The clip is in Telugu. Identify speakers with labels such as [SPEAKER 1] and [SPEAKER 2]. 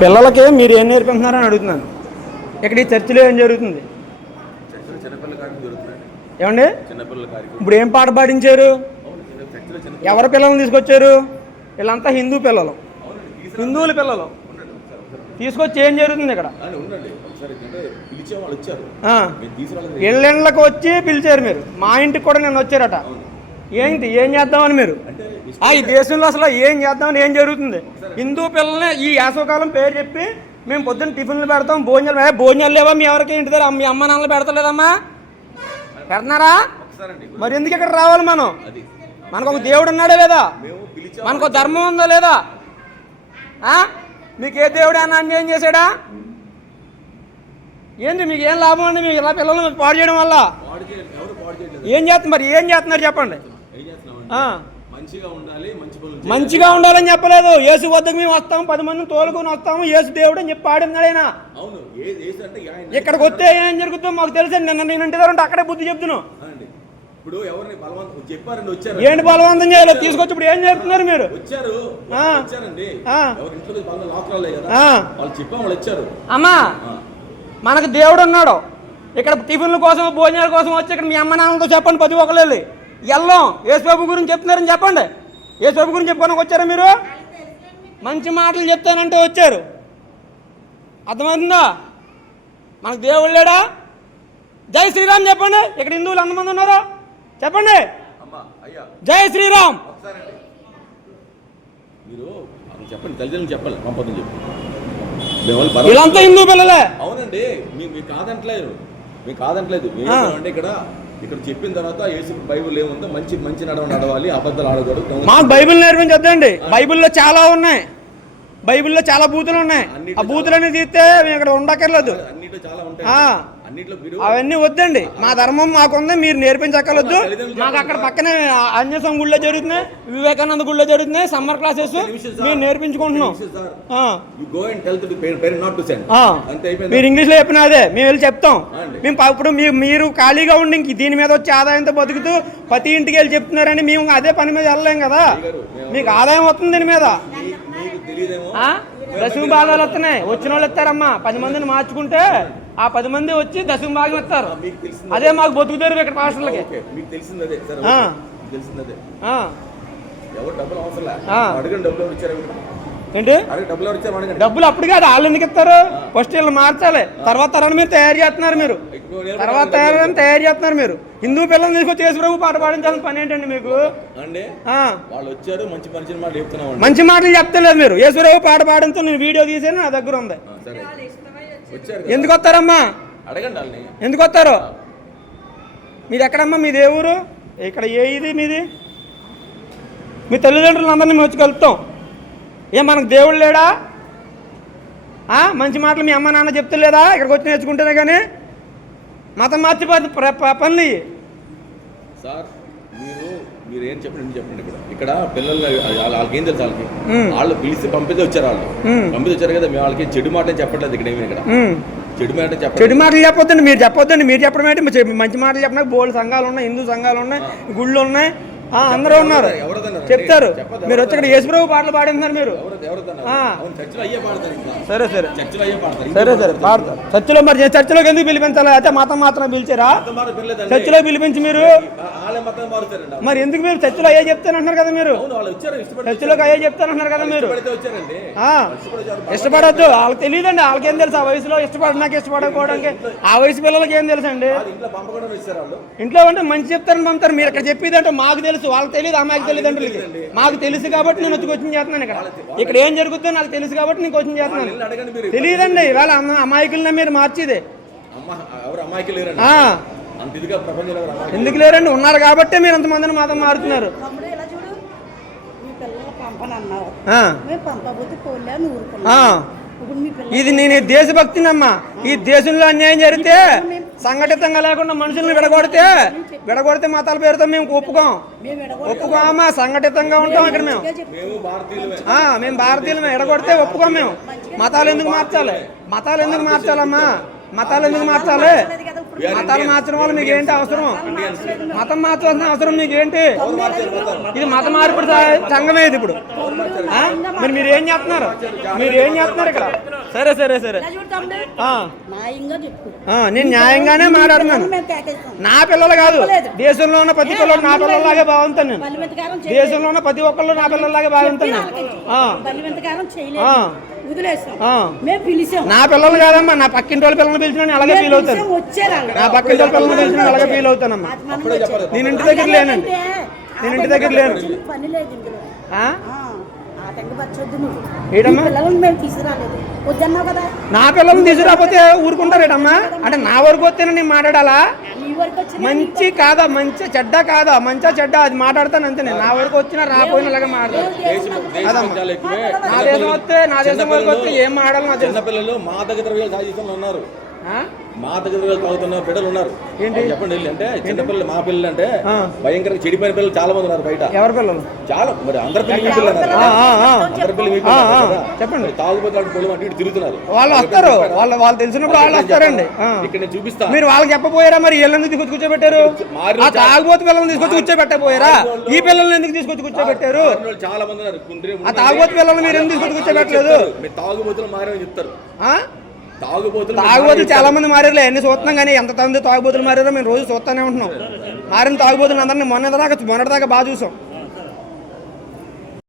[SPEAKER 1] పిల్లలకి మీరు ఏం నేర్పిస్తున్నారని అడుగుతున్నాను. ఇక్కడ ఈ చర్చిలో ఏం జరుగుతుంది? ఏమండి? ఇప్పుడు ఏం పాట పాడించారు?
[SPEAKER 2] చిన్న
[SPEAKER 1] ఎవరి పిల్లల్ని తీసుకొచ్చారు? వీళ్ళంతా హిందూ పిల్లలు. హిందువుల పిల్లలు. తీసుకొచ్చి ఏం జరుగుతుంది ఇక్కడ? ఇళ్ళకి వచ్చి పిలిచారు మీరు. మా ఇంటికి కూడా నేను వచ్చారట. ఏంటి? ఏం చేద్దామని మీరు? ఆ, ఈ దేశంలో అసలు ఏం చేద్దామని ఏం జరుగుతుంది? హిందూ పిల్లల్ని ఈ యాసవకాలం పేరు చెప్పి మేము పొద్దున్న టిఫిన్లు పెడతాం భోజనాలు ఏ, భోజనాలు లేవా? మీ ఎవరికి ఇంటి దగ్గర? మీ అమ్మ నాన్నలు పెడతలేదమ్మా? పెడుతున్నారా? మరి ఎందుకు ఇక్కడ రావాలి మనం? మనకు ఒక దేవుడు ఉన్నాడా లేదా? మనకు ఒక ధర్మం ఉందా లేదా? మీకు ఏ దేవుడు అన్న అన్యాయం చేశాడా? ఏంది మీకు ఏం లాభం అండి? మీకు ఇలా పిల్లల్ని పాడు చేయడం వల్ల? ఏం చేస్తున్నారు మరి ఏం చేస్తున్నారు చెప్పండి.
[SPEAKER 2] మంచిగా
[SPEAKER 1] ఉండాలని చెప్పలేదు. యేసు వద్దకు మేము వస్తాము పది మందిని తోలుకొని వస్తాము యేసు దేవుడు అని చెప్పి పాడినాడు ఆయన? ఇక్కడికి వస్తే ఏం జరుగుతుందో మాకు తెలుసు నిన్న నేను ఇంటి దగ్గర అక్కడే బుద్ధి చెప్తున్నాను
[SPEAKER 2] ఇప్పుడు ఎవరిని బలవంతం చెప్పారండి వచ్చారు
[SPEAKER 1] ఏంటి బలవంతం చేయాలి తీసుకొచ్చి ఇప్పుడు ఏం చేస్తున్నారు మీరు?
[SPEAKER 2] వచ్చారు. వచ్చారండి. ఎవరి ఇంట్లో కదా. వాళ్ళు చెప్పాం వాళ్ళు వచ్చారు.
[SPEAKER 1] అమ్మా. మనకు దేవుడు ఉన్నాడు. ఇక్కడ టిఫిన్ల కోసం భోజనాల కోసం వచ్చి ఇక్కడ మీ అమ్మ నాన్నలతో చెప్పండి ప్రతి ఒక్కరు వెళ్ళాం యేసుబాబు గురించి చెప్తున్నారని చెప్పండి. యేసుబాబు గురించి చెప్పుకోడానికి వచ్చారా మీరు? మంచి మాటలు చెప్తానంటే వచ్చారు. అర్థమవుతుందా? మనకు దేవుడు లేడా? జై శ్రీరామ్ చెప్పండి. ఇక్కడ హిందువులు ఎంతమంది ఉన్నారు? చెప్పండి. జై శ్రీరామ్.
[SPEAKER 2] మీరు చెప్పండి తల్లిదండ్రులు చెప్పాలి. పద్ధతి చెప్పి.
[SPEAKER 1] వీళ్ళంతా హిందూ పిల్లలే.
[SPEAKER 2] అవునండి. మీకు కాదంటలేదు. మీకు కాదంటలేదు. అంటే ఇక్కడ. ఇక్కడ చెప్పిన తర్వాత యేసు బైబుల్ ఏముందో మంచి మంచి నడవ నడవాలి అబద్ధాలు ఆడకూడదు.
[SPEAKER 1] మాకు బైబిల్ నేర్పించొద్దండి బైబిల్లో చాలా ఉన్నాయి. బైబిల్లో చాలా బూతులు ఉన్నాయి. ఆ బూతులన్నీ తీస్తే మేము ఇక్కడ ఉండక్కర్లేదు.
[SPEAKER 2] అన్నిట్లో చాలా ఉంటాయి.
[SPEAKER 1] అవన్నీ వద్దండి. మా ధర్మం మాకుంది మీరు నేర్పించక్కర్లేదు. మాకు అక్కడ పక్కనే అన్యసం గుళ్ళో జరుగుతున్నాయి వివేకానంద గుళ్ళో జరుగుతున్నాయి సమ్మర్ క్లాసెస్ మేము నేర్పించుకుంటున్నాం. మీరు ఇంగ్లీష్లో చెప్పిన అదే మేము వెళ్ళి చెప్తాం. మేము ఇప్పుడు మీరు ఖాళీగా ఉండి ఇంక దీని మీద వచ్చి ఆదాయంతో బతుకుతూ ప్రతి ఇంటికి వెళ్ళి చెప్తున్నారని మేము అదే పని మీద వెళ్ళలేం కదా. మీకు ఆదాయం వస్తుంది దీని మీద? దశమ భాగాలు వస్తున్నాయి. వచ్చిన వాళ్ళు ఇస్తారమ్మా పది మందిని మార్చుకుంటే ఆ పది మంది వచ్చి దశమ భాగం ఇస్తారు అదే మాకు బతుకుతారు ఇక్కడ పాస్టర్లకి.
[SPEAKER 2] మీకు తెలిసింది అదే సరే తెలిసింది. అదే ఎవరు డబ్బులు అవసరం. అడగండి డబ్బులు ఇచ్చారు?
[SPEAKER 1] ఏంటి?
[SPEAKER 2] డబ్బులు
[SPEAKER 1] అప్పుడు కాదు వాళ్ళు ఎందుకు ఇస్తారు? ఫస్ట్ వీళ్ళు మార్చాలి. తర్వాత తరాన్ని మీరు తయారు చేస్తున్నారు మీరు. తర్వాత తయారు తయారు చేస్తున్నారు మీరు. హిందూ పిల్లల్ని తీసుకొచ్చి యేసు ప్రభు పాట పాడించాల్సిన పని ఏంటండి మీకు?
[SPEAKER 2] అండి
[SPEAKER 1] ఆ,
[SPEAKER 2] వాళ్ళు వచ్చారు మంచి మంచి మాట చెప్తున్నాం
[SPEAKER 1] మంచి మాటలు చెప్తలేదు మీరు. యేసురావు పాట పాడంతో నేను వీడియో తీసాను నా దగ్గర ఉంది. ఎందుకు వస్తారమ్మా?
[SPEAKER 2] అడగండి
[SPEAKER 1] ఎందుకు వస్తారు? మీది ఎక్కడమ్మా? మీది ఏ ఊరు? ఇక్కడ ఏ ఇది మీది? మీ తల్లిదండ్రులు అందరినీ మేము వచ్చి కలుపుతాం. ఏ మనకు దేవుడు లేడా? ఆ, మంచి మాటలు మీ అమ్మ నాన్న చెప్తలేదా? ఇక్కడికి వచ్చి నేర్చుకుంటేనే కానీ మతం మార్చి పనులు.
[SPEAKER 2] సార్ మీరు మీరు ఏం చెప్పండి చెప్పండి ఇక్కడ? ఇక్కడ పిల్లలు వాళ్ళ- వాళ్ళకి ఏం తెలుసు వాళ్ళకి. వాళ్ళు పిలిచి పంపితే వచ్చారు వాళ్ళు. పంపితే వచ్చారు కదా మేము వాళ్ళకి చెడు మాట చెప్పట్లేదు ఇక్కడ ఏమి ఇక్కడ. చెడు మాట
[SPEAKER 1] చెడు
[SPEAKER 2] చెప్పండి
[SPEAKER 1] మాటలు చెప్పొద్దండి మీరు చెప్పొద్దండి మీరు చెప్పడం ఏంటి? మంచి మాటలు చెప్పినా బోల్డ్ సంఘాలు ఉన్నాయి హిందూ సంఘాలు ఉన్నాయి గుళ్ళు ఉన్నాయి అందరూ ఉన్నారు? చెప్తారు. మీరు వచ్చి ఇక్కడ యేసుప్రభు పాటలు పాడిస్తున్నారు మీరు. సరే సరే. సరే సరే పాడతారు? చర్చిలో మరి చర్చిలోకి ఎందుకు పిలిపించాలి? అయితే మతం మాత్రం పిలిచారా. చర్చిలో పిలిపించి మీరు? మరి ఎందుకు మీరు చర్చిలో అయ్యే చెప్తానంటున్నారు కదా మీరు?
[SPEAKER 2] ఇష్టపడి
[SPEAKER 1] చర్చిలోకి అయ్యే చెప్తానంటున్నారు కదా మీరు.
[SPEAKER 2] ఇష్టపడి.
[SPEAKER 1] ఇష్టపడొద్దు. వాళ్ళకి తెలియదండి. వాళ్ళకేం తెలుసు? ఆ వయసులో ఇష్టపడినాక ఇష్టపడకపోవడానికి. ఆ వయసు పిల్లలకి ఏం తెలుసు అండి
[SPEAKER 2] ఇంట్లో
[SPEAKER 1] ఉంటే మంచి చెప్తారని పంపుతారు. మీరు ఇక్కడ చెప్పేది అంటే మాకు తెలుసు వాళ్ళకి తెలియదు అమ్మాయికి తల్లిదండ్రులకి మాకు తెలుసు కాబట్టి నేను వచ్చి కోచింగ్ చేస్తున్నాను ఇక్కడ. ఇక్కడ ఏం జరుగుతుందో నాకు తెలుసు కాబట్టి నేను కోచింగ్ చేస్తున్నాను. తెలియదండి ఇవాళ అమాయకులనే మీరు మార్చేది. ఎందుకు లేరండి? ఉన్నారు కాబట్టి మీరు అంతమందిని మాత్రం మారుతున్నారు. ఇది నేను దేశభక్తినమ్మా. ఈ దేశంలో అన్యాయం జరిగితే సంఘటితంగా లేకుండా మనుషుల్ని విడగొడితే విడగొడితే మతాల పేరుతో మేము ఒప్పుకోం. ఒప్పుకోమా? సంఘటితంగా ఉంటాం ఇక్కడ మేము.
[SPEAKER 2] మేము భారతీయులమే.
[SPEAKER 1] విడగొడితే ఒప్పుకోం మేము. మతాలు ఎందుకు మార్చాలి? మతాలు ఎందుకు మార్చాలమ్మా? మతాలు ఎందుకు మార్చాలి? మతాలు. మార్చడం వల్ల మీకు ఏంటి అవసరం. మతం మార్చాల్సిన అవసరం మీకు ఏంటి? ఇది మత మార్పిడి సంఘమే ఇది ఇప్పుడు? మరి మీరు ఏం చేస్తున్నారు? మీరు ఏం చేస్తున్నారు ఇక్కడ? సరే సరే సరే. నేను న్యాయంగానే మాట్లాడుతున్నాను. నా పిల్లలు కాదు. దేశంలో ఉన్న ప్రతి పిల్లలు నా పిల్లలాగే బాగుంటాను నేను. దేశంలో ఉన్న ప్రతి ఒక్కళ్ళు నా పిల్లలాగే బాగుంటాను నేను. నా పిల్లలు కాదమ్మా నా పక్కింటి వాళ్ళ పిల్లల్ని పిలిచిన అలాగే ఫీల్ అవుతాను. నా పక్కింటి వాళ్ళ పిల్లల్ని పిలిచిన అలాగే ఫీల్ అవుతానమ్మా. నేను ఇంటి దగ్గర లేనండి. నేను ఇంటి దగ్గర లేను.
[SPEAKER 3] నీ పిల్లల్ని
[SPEAKER 1] పిల్లల్ని తీసుకురాకపోతే ఊరుకుంటారేటమ్మా? అంటే నా వరకు వస్తేనే నేను మాట్లాడాలా? మంచి కాదా మంచి చెడ్డ కాదా? మంచిగా చెడ్డ? అది మాట్లాడతాను అంతే నేను నా వరకు వచ్చినా రాపోయినా అలాగే మాట్లాడతాను. నా దేశం వస్తే నా దేశం వరకు వస్తే ఏం మాట్లాడాలి
[SPEAKER 2] చిన్నపిల్లలు మాదక ద్రవ్యాలు మాదక ద్రవ్యాలు తాగుతున్న బిడ్డలు ఉన్నారు. చెప్పండి వెళ్ళి అంటే చిన్నపిల్లలు మా పిల్లలు అంటే. భయంకరంగా చెడిపోయిన పిల్లలు చాలా మంది ఉన్నారు బయట.
[SPEAKER 1] ఎవరి పిల్లలు?
[SPEAKER 2] చాలా మరి అందరి పిల్లలు మీ పిల్లలు. అందరి పిల్లలు మీ పిల్లలు.
[SPEAKER 1] చెప్పండి.
[SPEAKER 2] మరి తాగుబోతులు పొలం అంటే ఇటు తిరుగుతున్నారు.
[SPEAKER 1] వాళ్ళు వస్తారు. వాళ్ళు వాళ్ళు తెలిసినప్పుడు వాళ్ళు వస్తారండి.
[SPEAKER 2] ఇక్కడ నేను చూపిస్తా.
[SPEAKER 1] మీరు వాళ్ళకి చెప్పపోయారా మరి? వీళ్ళని తీసుకొచ్చి కూర్చోబెట్టారు? తాగుబోతు పిల్లల్ని తీసుకొచ్చి కూర్చోబెట్టపోయారా ఈ పిల్లల్ని ఎందుకు తీసుకొచ్చి కూర్చోబెట్టారు?
[SPEAKER 2] చాలా మంది ఉన్నారు. కుండ్రి
[SPEAKER 1] ఆ తాగుబోతు పిల్లల్ని మీరు ఎందుకు తీసుకొచ్చి కూర్చోబెట్టలేదు?
[SPEAKER 2] తాగుబోతులు మారని చెప్తారు.
[SPEAKER 1] ఆ?
[SPEAKER 2] తాగుబోతులు
[SPEAKER 1] తాగుబోతులు చాలా మంది మారారు ఎన్ని చూస్తున్నాం కానీ ఎంత మంది తాగుబోతులు మారారో మేము రోజు చూస్తూనే ఉంటున్నాం. మారిన తాగుబోతులు అందరినీ మొన్న దాకా మొన్నటి దాకా బాగా చూసాం.